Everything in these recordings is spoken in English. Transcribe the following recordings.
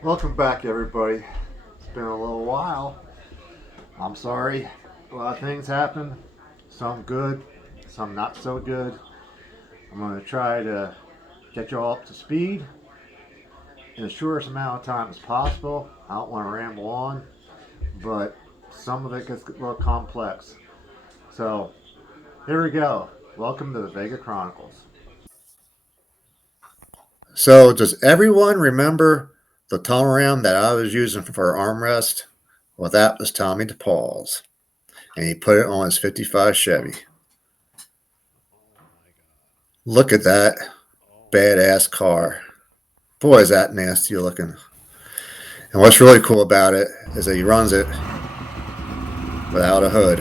Welcome back, everybody. It's been a little while. I'm sorry. A lot of things happen. Some good, some not so good. I'm going to try to get you all up to speed in the shortest amount of time as possible. I don't want to ramble on, but some of it gets a little complex. So, here we go. Welcome to the Vega Chronicles. So, does everyone remember the turnaround that I was using for armrest? Well, that was Tommy Depaul's, and he put it on his 55 Chevy. Look at that badass car. Boy, is that nasty looking. And what's really cool about it is that he runs it without a hood.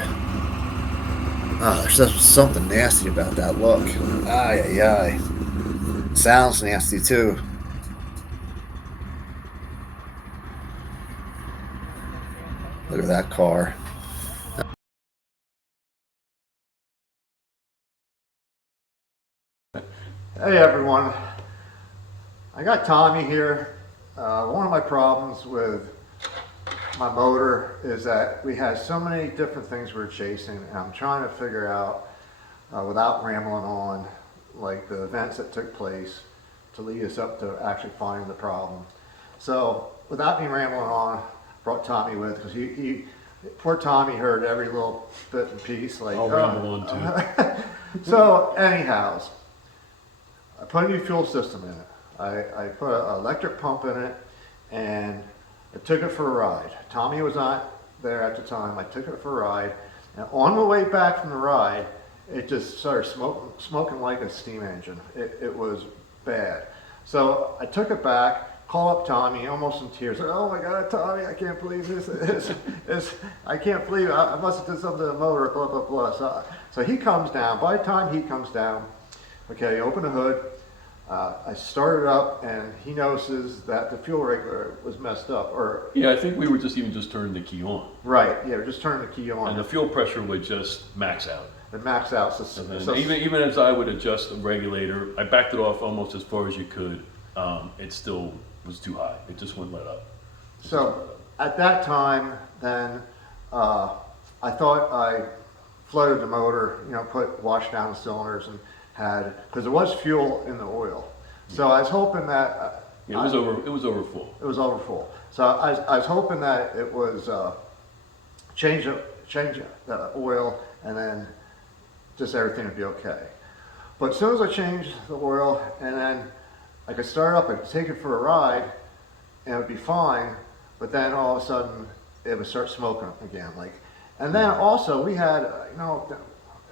Ah, there's just something nasty about that look. Ay, ay, ay. Sounds nasty too. Look at that car. Hey everyone, I got Tommy here. One of my problems with my motor is that we had so many different things we were chasing, and I'm trying to figure out, without rambling on, like the events that took place to lead us up to actually finding the problem. So, without me rambling on, brought Tommy with because poor Tommy heard every little bit and piece. Like, I'll ramble on too. So, anyhows, I put a new fuel system in it. I put an electric pump in it, and I took it for a ride. Tommy was not there at the time. I took it for a ride, and on the way back from the ride, it just started smoking like a steam engine. It was bad. So I took it back, called up Tommy, almost in tears. Like, oh my God, Tommy, I can't believe this. I can't believe it. I must have done something to the motor, blah, blah, blah. So he comes down. By the time he comes down, okay, open the hood. I started up, and he notices that the fuel regulator was messed up. Or Yeah, I think we were just turning the key on, right, yeah, just turning the key on. and the fuel pressure would just max out. It maxed out. And then even as I would adjust the regulator, I backed it off almost as far as you could. It still was too high. It just wouldn't let up. So at that time, then I thought I flooded the motor, washed down the cylinders and had, because there was fuel in the oil. So I was hoping that Yeah, it was over full. it was over full. So I was hoping that it was change the oil, and then just everything would be okay. But as soon as I changed the oil, and then I could start up and take it for a ride, and it would be fine. But then all of a sudden, it would start smoking again. And then also we had,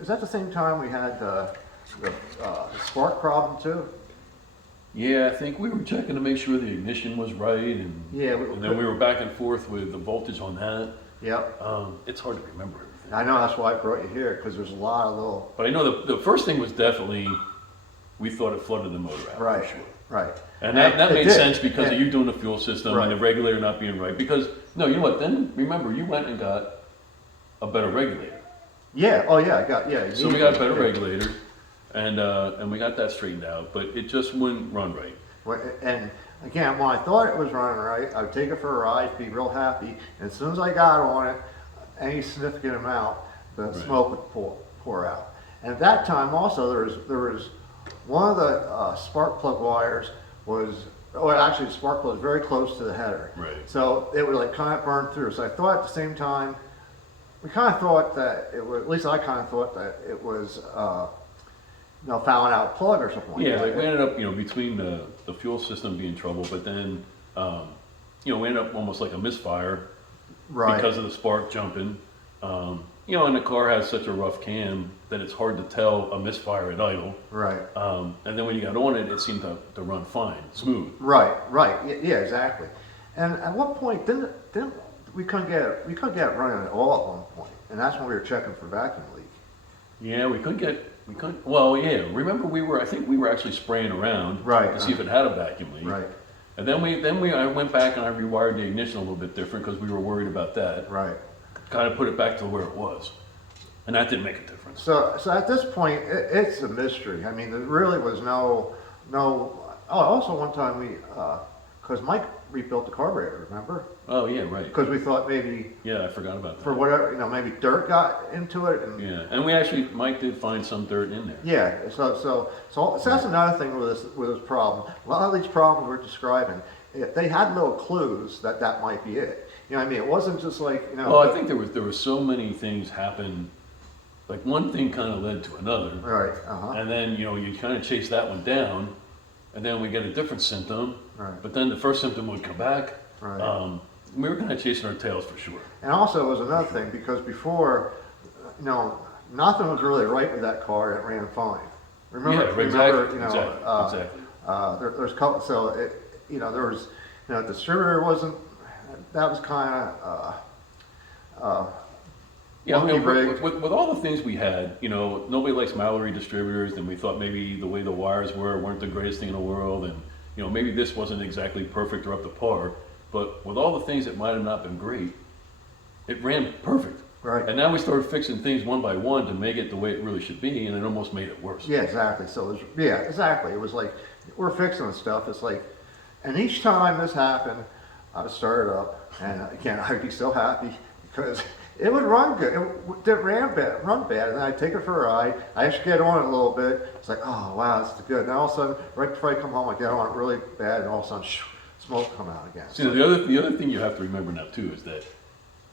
is that the same time we had the spark problem too? Yeah, I think we were checking to make sure the ignition was right, and Yeah. and then we were back and forth with the voltage on that. Yep. It's hard to remember everything. I know, that's why I brought you here, because there's a lot of little. But I know the first thing was definitely we thought it flooded the motor out. Right. For sure. Right. And that it made did. sense because Yeah. of you doing the fuel system Right. and the regulator not being right. Because, no, you know what, then remember, you went and got a better regulator. Yeah. Oh yeah. I got yeah. So we got a better regulator, and we got that straightened out, but it just wouldn't run right. And again, when I thought it was running right, I would take it for a ride, be real happy. And as soon as I got on it, any significant amount, the smoke would pour out. And at that time, also there was one of the spark plug wires actually the spark plug was very close to the header. Right. So it would kind of burn through. So I thought at the same time, we kind of thought that it was, at least I kind of thought that it was, fouling out a plug or something like Yeah, that. like we ended up, between the fuel system being in trouble, but then, we ended up almost like a misfire Right. because of the spark jumping. And the car has such a rough cam that it's hard to tell a misfire at idle. Right. And then when you got on it, it seemed to run fine, smooth. Right. Right. Yeah, exactly. And at what point didn't we couldn't get it running at all at one point, and that's when we were checking for vacuum leak. Yeah, we couldn't, well, yeah, remember I think we were actually spraying around Right. to see if it had a vacuum leak. Right. And I went back and I rewired the ignition a little bit different because we were worried about that. Right. Kind of put it back to where it was. And that didn't make a difference. So at this point, it's a mystery. I mean, there really was no. Oh, also one time because rebuilt the carburetor, remember? Oh, yeah, right. Because we thought maybe, Yeah, I forgot about that. for whatever, maybe dirt got into it and. Yeah, and we actually, Mike did find some dirt in there. Yeah, so that's another thing with this problem. A lot of these problems we're describing, they had little clues that might be it. You know what I mean? It wasn't just like, Well, I think there were so many things happen, like one thing kind of led to another. Right, uh-huh. And then, you kind of chase that one down, and then we get a different symptom. Right. But then the first symptom would come back. Right. We were kind of chasing our tails for sure. And also, it was another thing, because before, nothing was really right with that car. It ran fine. Remember, Yeah, exactly. Exactly. There's couple, so there was, distributor wasn't. That was kind of. Yeah, monkey rig. with all the things we had, nobody likes Mallory distributors, and we thought maybe the way the wires weren't the greatest thing in the world, and maybe this wasn't exactly perfect or up to par. But with all the things that might have not been great, it ran perfect. Right. And now we started fixing things one by one to make it the way it really should be, and it almost made it worse. Yeah, exactly. So exactly. It was like we're fixing stuff. It's like, and each time this happened, I would start it up, and again, I'd be so happy because it would run good. It run bad, and then I'd take it for a ride. I actually get on it a little bit. It's like, oh wow, this is good. And then all of a sudden, right before I come home, I get on it really bad, and all of a sudden, smoke come out again. See, the other thing you have to remember now too is that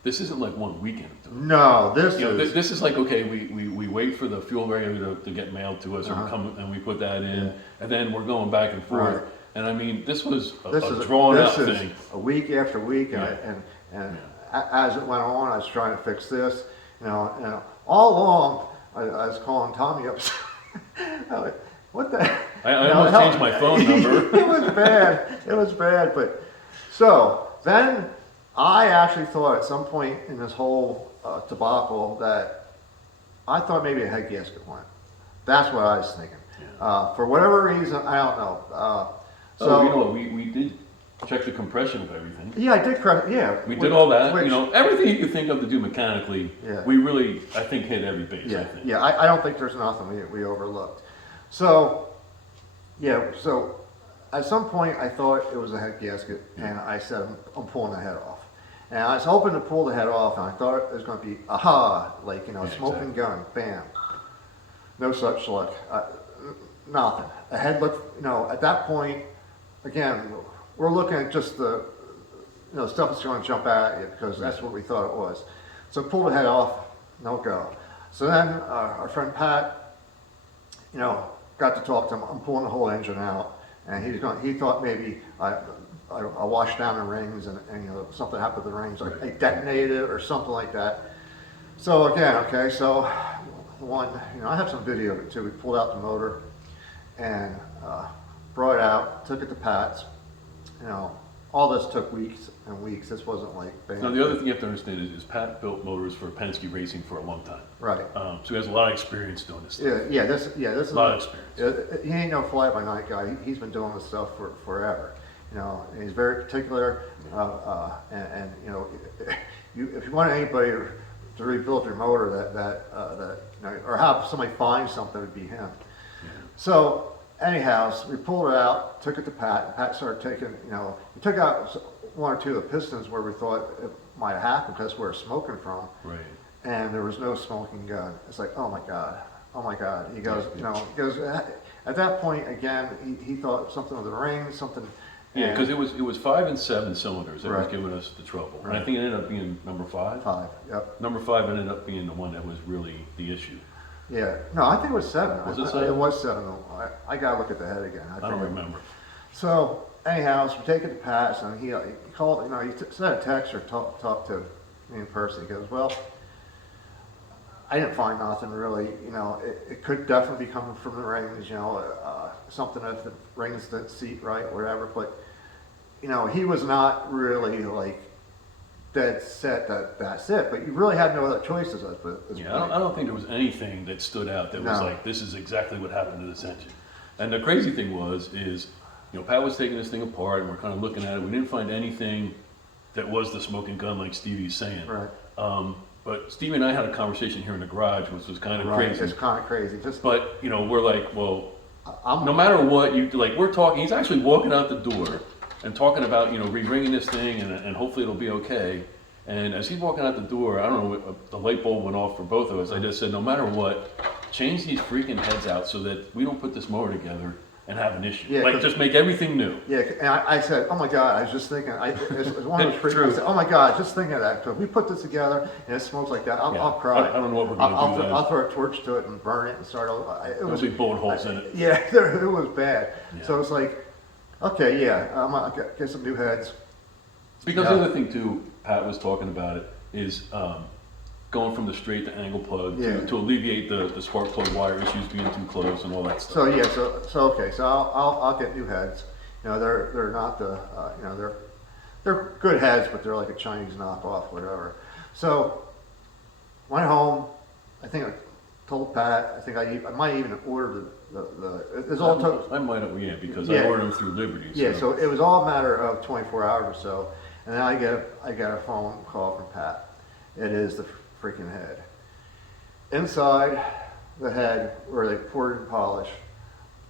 this isn't like one weekend. No, this is. This is like, okay, we wait for the fuel regulator to get mailed to us, and we put that in, and then we're going back and forth. Right. And I mean, this was a drawn out thing. A week after week, Yeah. and as it went on, I was trying to fix this, and all along, I was calling Tommy up. I'm like, what the? I almost changed my phone number. It was bad. It was bad. But so then I actually thought at some point in this whole debacle that I thought maybe a head gasket went. That's what I was thinking. Yeah. For whatever reason, I don't know. We did check the compression of everything. Yeah, I did correct. Yeah, We did all that. Everything you could think of to do mechanically. Yeah. We really, I think, hit every base. Yeah, I think. yeah. I don't think there's nothing we overlooked. So, yeah. So, at some point, I thought it was a head gasket, and I said, "I'm pulling the head off." And I was hoping to pull the head off, and I thought it was going to be aha, like smoking exactly. gun, bam. No such luck. Nothing. The head looked. At that point, again, we're looking at just the stuff that's going to jump at you because that's what we thought it was. So pull the head off, no go. So then our friend Pat, got to talk to him. I'm pulling the whole engine out, and he thought maybe I washed down the rings and something happened to the rings, like they detonated or something like that. So again, okay, so I have some video of it too. We pulled out the motor and brought it out, took it to Pat's. All this took weeks and weeks. This wasn't like bam. Now, the other thing you have to understand is Pat built motors for Penske Racing for a long time. Right. So he has a lot of experience doing this stuff. This is A lot of experience. He ain't no fly-by-night guy. He's been doing this stuff for forever. And he's very particular. If you want anybody to rebuild your motor, or have somebody find something, it would be him. Yeah. So. Anyhow, so we pulled it out, took it to Pat, and Pat started taking, we took out one or two of the pistons where we thought it might have happened because we were smoking from. Right. And there was no smoking gun. It's like, oh my God. He goes, at that point, again, he thought something with the ring, something. Yeah, because it was 5 and 7 cylinders that was Right. giving us the trouble. Right. And I think it ended up being number 5. 5, yep. Number 5 ended up being the one that was really the issue. Yeah, no, I think it was 7. Was it 7? It was 7. I gotta look at the head again. I don't remember. So, anyhow, so we take it to Pat, and he called, he sent a text or talked to me in person. He goes, well, I didn't find nothing really, it could definitely be coming from the rings, something if the rings didn't seat right, whatever, but, he was not really like dead set that that's it, but you really had no other choices at this Yeah, point. I don't think there was anything that stood out that was No. like, this is exactly what happened to this engine. And the crazy thing is, Pat was taking this thing apart and we're kind of looking at it. We didn't find anything that was the smoking gun like Stevie's saying. Right. But Stevie and I had a conversation here in the garage, which was kind of Right, crazy. it's kind of crazy. But, we're like, well, I'm no matter what, we're talking, he's actually walking out the door, and talking about, re-ringing this thing and hopefully it'll be okay. And as he's walking out the door, I don't know, the light bulb went off for both of us. I just said, no matter what, change these freaking heads out so that we don't put this motor together and have an issue. Yeah, like, just make everything new. Yeah, and I said, oh my God, I was just thinking, it's one of those freaks, True. I said, oh my God, just thinking of that. So if we put this together and it smells like that, Yeah. I'll cry. I don't know what we're gonna do then. I'll throw a torch to it and burn it and start over. It There'll was be bullet holes in it. Yeah, it was bad. Yeah. So it's like, okay, yeah, I'm gonna get some new heads. Because Yeah. the other thing too, Pat was talking about it, is going from the straight to angle plug Yeah. to alleviate the spark plug wire issues being too close and all that stuff. So yeah, so okay, so I'll get new heads. They're not the they're good heads, but they're like a Chinese knockoff, whatever. So went home. I think I told Pat. I think I might even order the. It's all took. I might have, yeah, because Yeah. I ordered them through Liberty. Yeah, so it was all a matter of 24 hours or so, and then I get a phone call from Pat. It is the freaking head. Inside the head, where they poured and polished,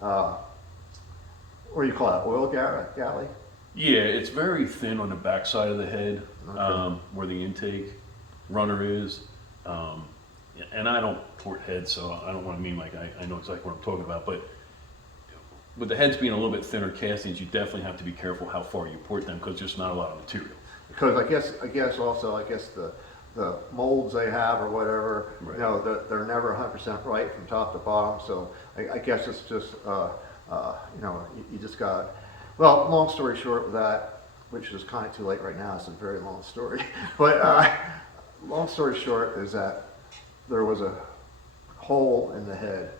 what do you call that? Oil galley? Yeah, it's very thin on the back side of the head, Okay. where the intake runner is. And I don't port heads, so I don't want to mean like I know exactly what I'm talking about. But with the heads being a little bit thinner castings, you definitely have to be careful how far you port them because there's not a lot of material. Because I guess the molds they have or whatever, Right. they're never 100% right from top to bottom. So I guess it's just you just got. Well, long story short with that, which is kind of too late right now. It's a very long story, but long story short is that there was a hole in the head,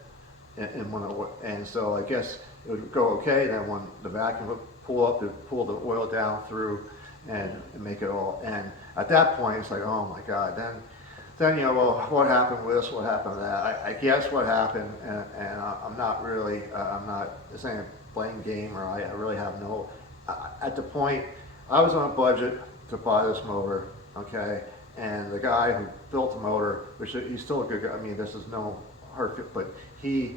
and so I guess it would go okay. Then when the vacuum would pull up, it would pull the oil down through and make it all. And at that point, it's like, oh my God. Then well, what happened with this? What happened to that? I guess what happened, and I'm not really, I'm not saying a blame game, or I really have no. At the point, I was on a budget to buy this motor, okay. And the guy who built the motor, which he's still a good guy, I mean, this is no hard fit, but he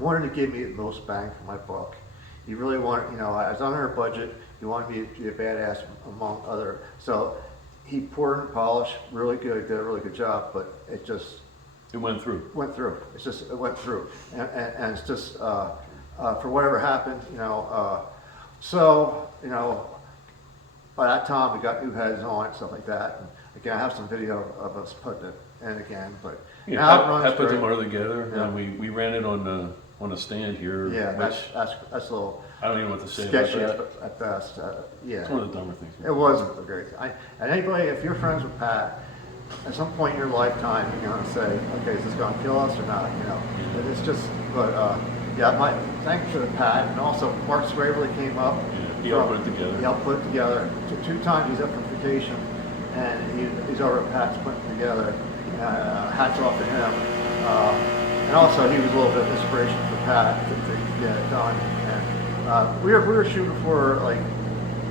wanted to give me the most bang for my buck. He really wanted, I was under a budget, he wanted me to be a badass among other, so he poured and polished really good, did a really good job, but it just It went through. went through. It went through. And it's just, for whatever happened, so, by that time, we got new heads on it, stuff like that. And again, I have some video of us putting it in again, but Yeah, now it I runs put the great. motor together, Yeah. and we ran it on a stand here, Yeah, which that's a little I don't even know what to say about sketchy that. at best. Yeah, It's one of the dumber things. it wasn't great. And anybody, if you're friends with Pat, at some point in your lifetime, you're gonna say, okay, is this gonna kill us or not? And it's just, but yeah, thanks to Pat, and also Mark Swaverly came up. Yeah, he helped put it together. He helped put it together. Two times he's up for vacation, and he's over at Pat's putting it together. Hats off to him. And also, he was a little bit of inspiration for Pat to get it done. And we were shooting for like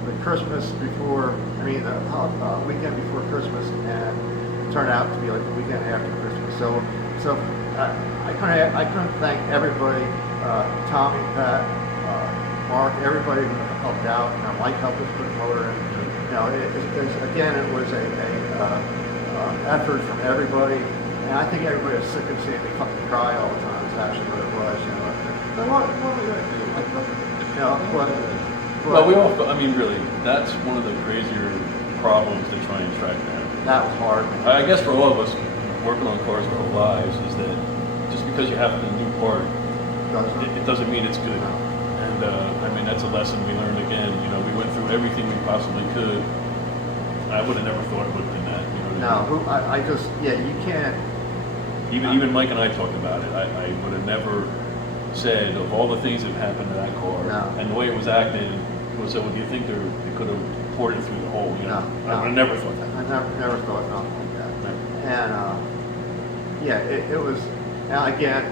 the Christmas before, the weekend before Christmas, and it turned out to be like the weekend after Christmas. So I couldn't thank everybody, Tommy, Pat, Mark, everybody who helped out. Mike helped us put the motor in. It was a effort from everybody, and I think everybody was sick of seeing me fucking cry all the time. It's actually what it was. What are we gonna do? Well, we all, really, that's one of the crazier problems to try and track down. That was hard. I guess for all of us working on cars our whole lives is that just because you have a new part, it doesn't mean it's good. And that's a lesson we learned again. We went through everything we possibly could. I would have never thought it would have been that. You can't. Even Mike and I talked about it. I would have never said of all the things that happened to that car and the way it was acting was that, do you think they could have poured it through the hole? I would have never thought that. I never thought nothing like that. And it was. Now again,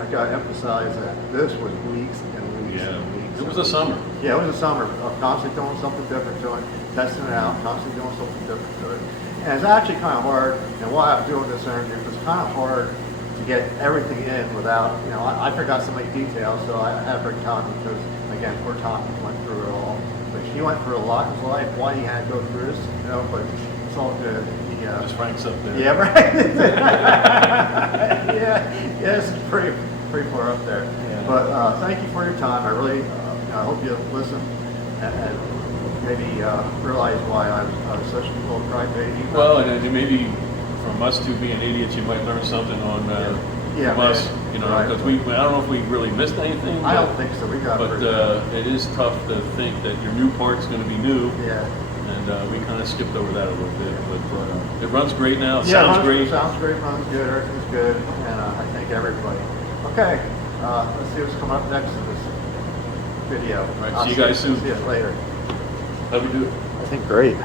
I got to emphasize that this was weeks and weeks and weeks. It was a summer. Yeah, it was a summer of constantly doing something different to it, testing it out, constantly doing something different to it. And it's actually kind of hard, and why I'm doing this interview, it's kind of hard to get everything in without, I forgot so many details, so I had to bring Tommy because, again, poor Tommy went through it all. he went through a lot in his life, why he had to go through this, you know, but it's all good. He, Just Frank's up there. yeah, right. Yeah, this is pretty far up there. Yeah. But thank you for your time. I really, I hope you listen and maybe realize why I was such a little crybaby. Well, and maybe from us two being idiots, you might learn something on Yeah, from us, man. you know, Right. because I don't know if we really missed anything. I don't think so. We got But it is tough to think that your new part's going to be new, yeah. and we kind of skipped over that a little bit. But it runs great now. It Yeah, sounds great. Sounds great, runs good, everything's good, and I thank everybody. Okay, let's see what's coming up next in this video. All right, I'll see you guys soon. See you later. How we do it? I think great.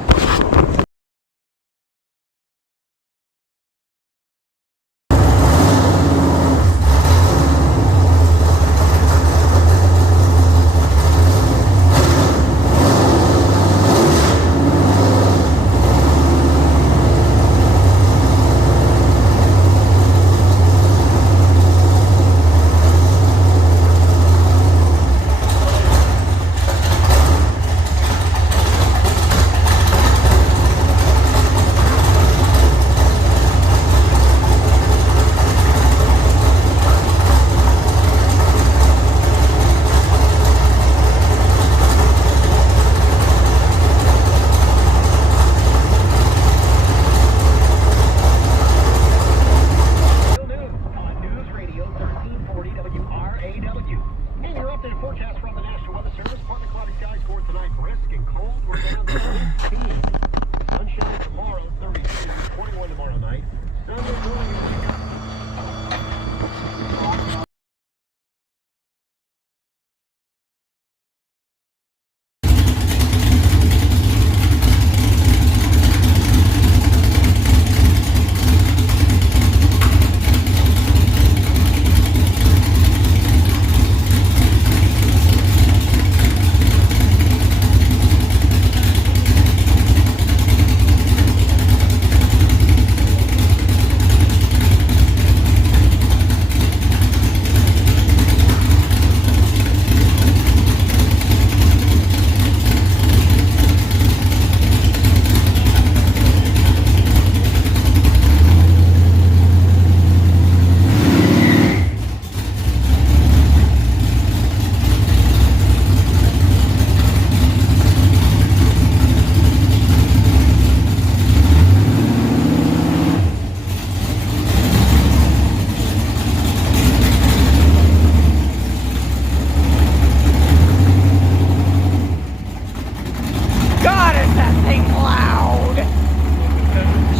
God, is that thing loud!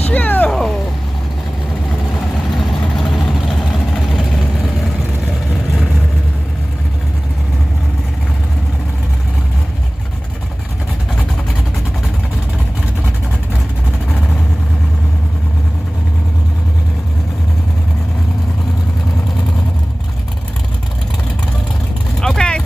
Shoo! Okay.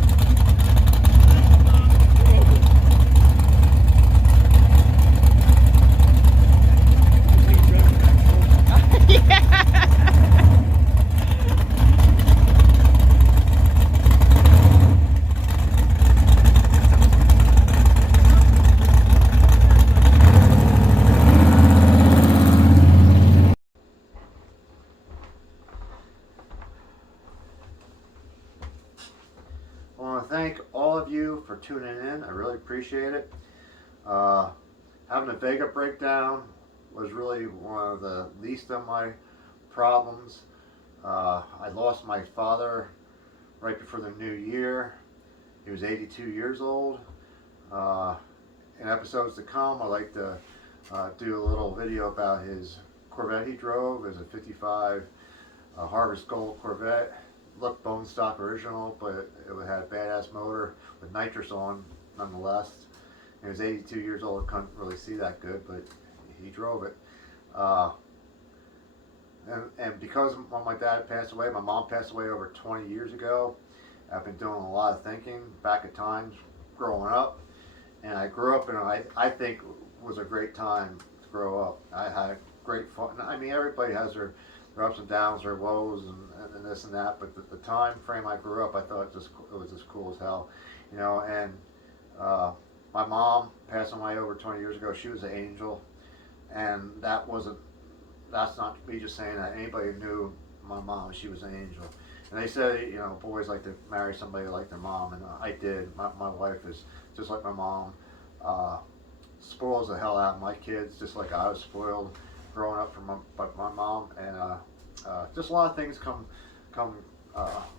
I want to thank all of you for tuning in. I really appreciate it. Having a Vega breakdown was really one of the least of my problems. I lost my father right before the new year. He was 82 years old. In episodes to come, I'd like to do a little video about his Corvette he drove. It was a 55 Harvest Gold Corvette. Looked bone stock original, but it had a badass motor with nitrous on nonetheless. He was 82 years old, couldn't really see that good, but he drove it. And because when my dad passed away, my mom passed away over 20 years ago, I've been doing a lot of thinking back at times growing up. And I grew up in, I think, was a great time to grow up. I had great fun. I mean, everybody has their ups and downs, their woes, and this and that. But the time frame I grew up, I thought it was just cool as hell, you know. And my mom passed away over 20 years ago. She was an angel, and that's not me just saying that. Anybody knew my mom, she was an angel. And they said, you know, boys like to marry somebody like their mom, and I did. My wife is just like my mom. Spoils the hell out of my kids, just like I was spoiled growing up from my mom. And just a lot of things come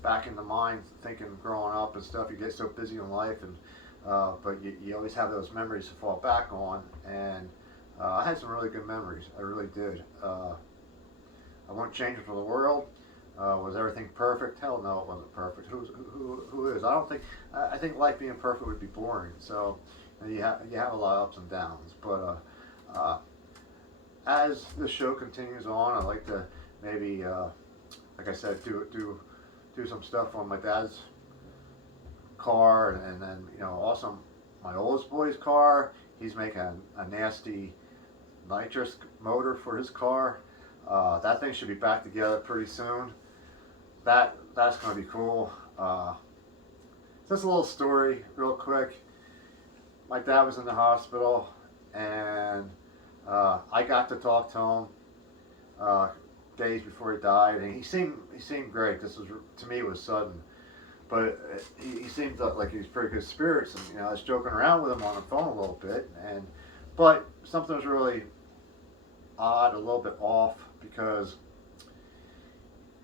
back into mind, thinking growing up and stuff. You get so busy in life, and but you always have those memories to fall back on. And I had some really good memories. I really did. I wouldn't change it for the world. Was everything perfect? Hell no, it wasn't perfect. Who is? I think life being perfect would be boring. So you have a lot of ups and downs. But as the show continues on, I'd like to maybe, like I said, do some stuff on my dad's car, and then, you know, also my oldest boy's car. He's making a nasty nitrous motor for his car. That thing should be back together pretty soon. That's going to be cool. Just a little story real quick. My dad was in the hospital, and I got to talk to him days before he died, and he seemed great. This was, to me, it was sudden, but he seemed like he was pretty good spirits. And, you know, I was joking around with him on the phone a little bit, but something was really odd, a little bit off, because,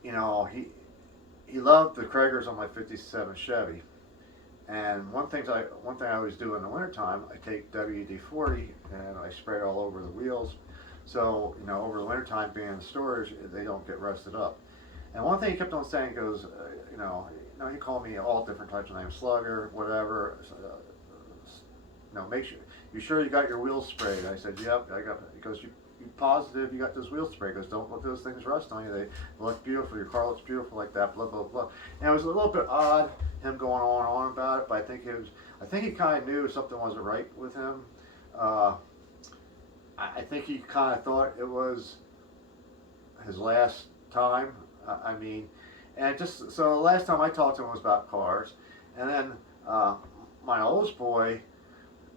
you know, he loved the Kragers on my '57 Chevy. And one thing I always do in the wintertime, I take WD-40 and I spray it all over the wheels. So, you know, over the wintertime, being in storage, they don't get rusted up. And one thing he kept on saying goes, you know, he called me all different types of names, slugger, whatever. You know, make sure you got your wheels sprayed. I said, yep, I got it. He goes, you positive you got those wheels sprayed? He goes, don't let those things rust on you. They look beautiful. Your car looks beautiful like that. Blah blah blah. And it was a little bit odd, him going on and on about it. But I think he kind of knew something wasn't right with him. I think he kind of thought it was his last time. I mean, and just so the last time I talked to him was about cars, and then my oldest boy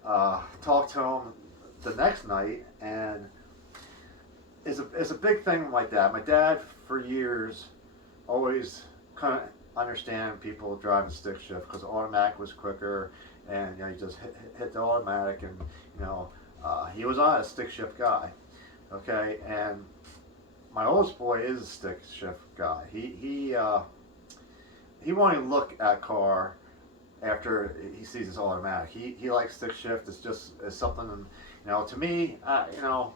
talked to him the next night, and it's a big thing with my dad. My dad, for years, always kind of understand people driving stick shift, because automatic was quicker, and, you know, you just hit the automatic, and, you know, he was not a stick shift guy, okay. And my oldest boy is a stick shift guy. He won't even look at a car after he sees it's automatic. He likes stick shift. It's something, you know, to me, you know,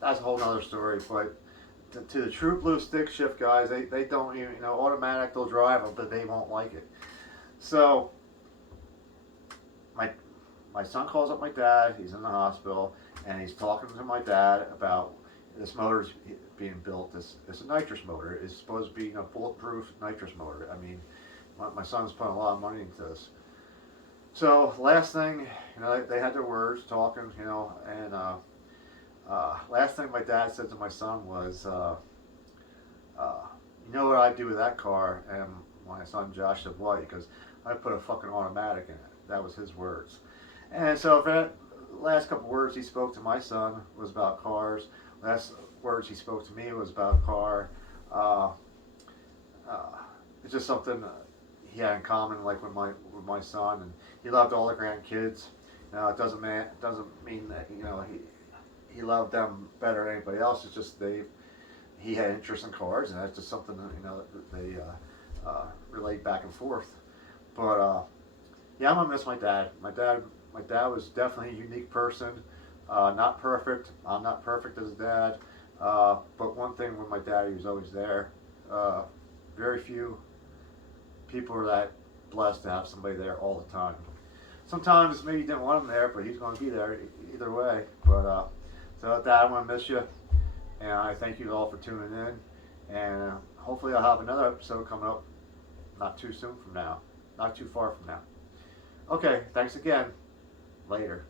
that's a whole nother story. But to the true blue stick shift guys, they don't even, you know, automatic, they'll drive them, but they won't like it. So my son calls up my dad. He's in the hospital, and he's talking to my dad about this motor's being built. It's a nitrous motor. It's supposed to be a bulletproof nitrous motor. I mean, my son's putting a lot of money into this. So last thing, you know, they had their words talking, you know, and last thing my dad said to my son was, you know what I'd do with that car? And my son Josh said, what? He goes, I'd put a fucking automatic in it. That was his words. And so that last couple words he spoke to my son was about cars. Last words he spoke to me was about a car. It's just something he had in common, like with my son, and he loved all the grandkids. Now it doesn't mean that, you know, he loved them better than anybody else. It's just he had interest in cars, and that's just something that, you know, they relate back and forth. But yeah, I'm gonna miss my dad. My dad was definitely a unique person. Not perfect. I'm not perfect as a dad. But one thing with my dad, he was always there. Very few people are that blessed to have somebody there all the time. Sometimes maybe you didn't want him there, but he's going to be there either way. But so with that, I want to miss you, and I thank you all for tuning in. And hopefully, I'll have another episode coming up not too soon from now, not too far from now. Okay, thanks again. Later.